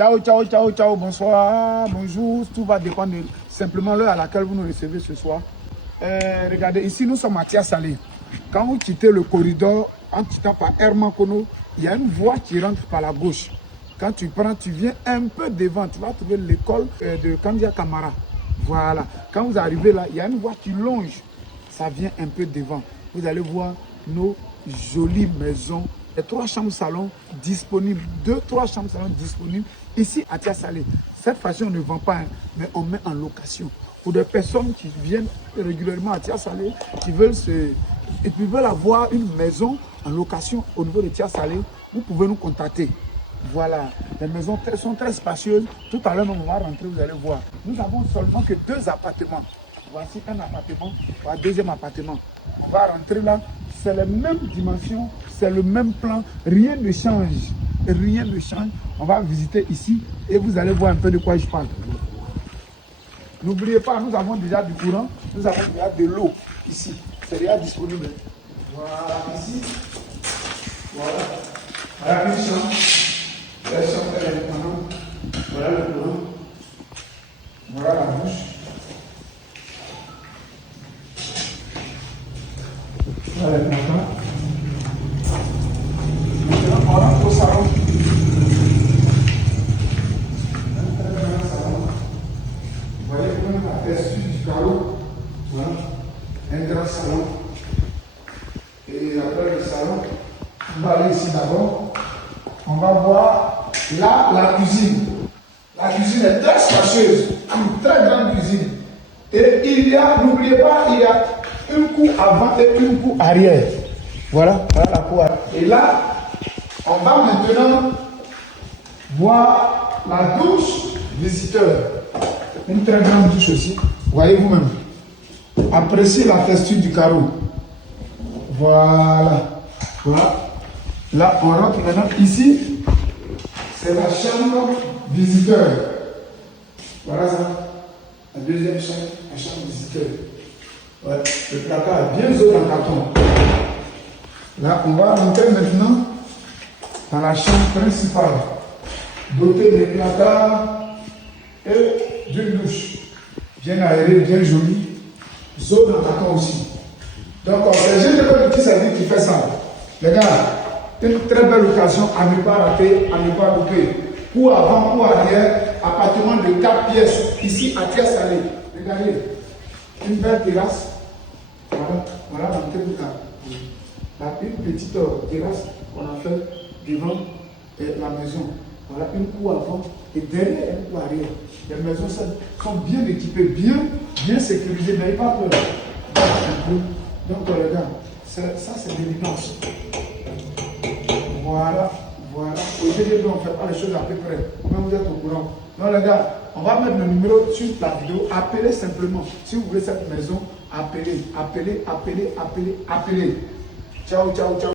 Ciao, ciao, ciao, ciao, bonsoir, bonjour. Tout va dépendre simplement l'heure à laquelle vous nous recevez ce soir. Regardez, ici nous sommes à Tia Salé. Quand vous quittez le corridor, en quittant par Herman Kono, il y a une voie qui rentre par la gauche. Quand tu prends, tu viens un peu devant, tu vas trouver l'école de Kandia Kamara. Voilà. Quand vous arrivez là, il y a une voie qui longe. Ça vient un peu devant. Vous allez voir nos jolies maisons. Les 3 chambres salons disponibles, 2-3 chambres salons disponibles ici à Tia Salé. Cette fois-ci, on ne vend pas, hein, mais on met en location. Pour des personnes qui viennent régulièrement à Tia Salé, qui veulent avoir une maison en location au niveau de Tia Salé, vous pouvez nous contacter. Voilà, les maisons sont très spacieuses. Tout à l'heure, on va rentrer, vous allez voir. Nous avons seulement que 2 appartements. Voici un appartement, un deuxième appartement. On va rentrer là, c'est la même dimension, c'est le même plan, rien ne change. Rien ne change. On va visiter ici et vous allez voir un peu de quoi je parle. N'oubliez pas, nous avons déjà du courant, nous avons déjà de l'eau ici. C'est déjà disponible. Voilà, ici. Voilà. Voilà une chambre. La chambre est indépendante. Voilà le courant. Voilà la douche. Voilà le plantain. Maintenant, on rentre au salon. Un très grand salon. Vous voyez comment la texture du carreau. Voilà. Un grand salon. Et après le salon, on va aller ici d'abord. On va voir là la cuisine. La cuisine est très spacieuse. Une très grande cuisine. Et il y a, n'oubliez pas, il y a une cour avant et une cour arrière. Voilà, voilà la cour arrière. Et là, on va maintenant voir la douche visiteur. Une très grande douche aussi. Voyez vous-même. Appréciez la texture du carreau. Voilà. Voilà. Là, on rentre maintenant. Ici, c'est la chambre visiteur. Voilà ça. La deuxième chambre, la chambre visiteur. Ouais. Le placard est bien haut dans le carton. Là, on va rentrer maintenant dans la chambre principale, dotée des placards et d'une douche. Bien aérée, bien jolie. Zone dans le carton aussi. Donc, c'est juste le petit service qui fait ça. Les gars, une très belle occasion à ne pas rater, à ne pas louper. Pour avant, pour arrière, appartement de 4 pièces, ici à Tia Salé. Regardez, une belle terrasse. Voilà, voilà l'entrée de une petite terrasse qu'on a fait devant la maison. Voilà, une cour avant et derrière une cour arrière. Les maisons sont bien équipées, bien sécurisées, n'ayez pas peur. Donc, regarde, ça c'est l'évidence. Voilà, voilà. Aujourd'hui, on ne fait pas les choses à peu près. Même vous êtes au courant. Donc, les gars, on va mettre le numéro sur la vidéo. Appelez simplement. Si vous voulez cette maison, appelez. Ciao, ciao, ciao.